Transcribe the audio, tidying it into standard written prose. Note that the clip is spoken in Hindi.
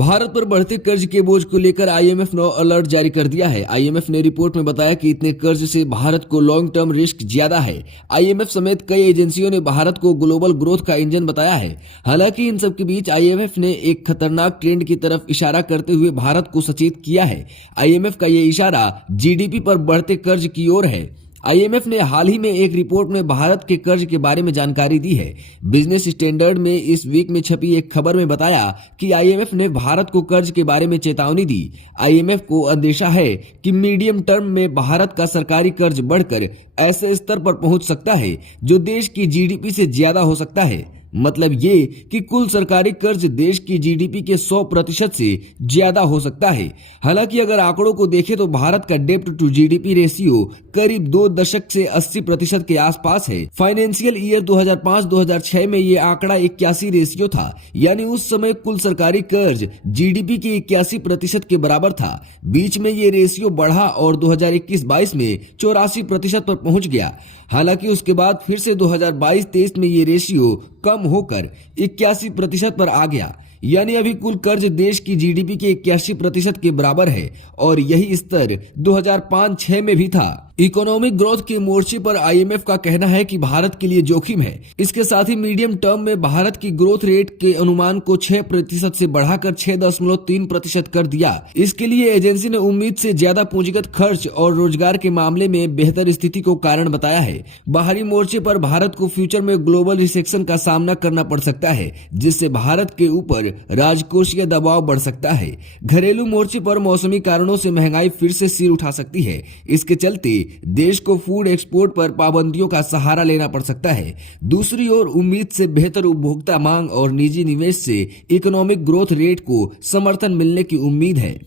भारत पर बढ़ते कर्ज के बोझ को लेकर आईएमएफ ने अलर्ट जारी कर दिया है। आईएमएफ ने रिपोर्ट में बताया कि इतने कर्ज से भारत को लॉन्ग टर्म रिस्क ज्यादा है। आईएमएफ समेत कई एजेंसियों ने भारत को ग्लोबल ग्रोथ का इंजन बताया है। हालांकि इन सब के बीच आईएमएफ ने एक खतरनाक ट्रेंड की तरफ इशारा करते हुए भारत को सचेत किया है। आईएमएफ का ये इशारा जीडीपी पर बढ़ते कर्ज की ओर है। आईएमएफ ने हाल ही में एक रिपोर्ट में भारत के कर्ज के बारे में जानकारी दी है। बिजनेस स्टैंडर्ड में इस वीक में छपी एक खबर में बताया कि आईएमएफ ने भारत को कर्ज के बारे में चेतावनी दी। आईएमएफ को अंदेशा है कि मीडियम टर्म में भारत का सरकारी कर्ज बढ़कर ऐसे स्तर पर पहुंच सकता है जो देश की जीडीपी से ज्यादा हो सकता है। मतलब ये कि कुल सरकारी कर्ज देश की जीडीपी के 100% से ज्यादा हो सकता है। हालांकि अगर आंकड़ों को देखें तो भारत का डेब्ट टू जीडीपी रेशियो करीब 2 दशक से 80% के आसपास है। फाइनेंशियल ईयर 2005-2006 में ये आंकड़ा 81 रेशियो था, यानी उस समय कुल सरकारी कर्ज जीडीपी के 81% के बराबर था। बीच में ये रेशियो बढ़ा और 2021-22 में 84% पर पहुंच गया। हालांकि उसके बाद फिर से 2022-23 में ये रेशियो कम होकर 81% पर आ गया, यानी अभी कुल कर्ज देश की जीडीपी के 81% के बराबर है और यही स्तर 2005-06 में भी था। इकोनॉमिक ग्रोथ के मोर्चे पर आईएमएफ का कहना है कि भारत के लिए जोखिम है। इसके साथ ही मीडियम टर्म में भारत की ग्रोथ रेट के अनुमान को 6% से बढ़ाकर 6.3% कर दिया। इसके लिए एजेंसी ने उम्मीद से ज्यादा पूंजीगत खर्च और रोजगार के मामले में बेहतर स्थिति को कारण बताया है। बाहरी मोर्चे पर भारत को फ्यूचर में ग्लोबल रिसेक्शन का सामना करना पड़ सकता है, जिससे भारत के ऊपर राजकोषीय दबाव बढ़ सकता है। घरेलू मोर्चे पर मौसमी कारणों से महंगाई फिर से सिर उठा सकती है। इसके चलते देश को फूड एक्सपोर्ट पर पाबंदियों का सहारा लेना पड़ सकता है। दूसरी ओर उम्मीद से बेहतर उपभोक्ता मांग और निजी निवेश से इकोनॉमिक ग्रोथ रेट को समर्थन मिलने की उम्मीद है।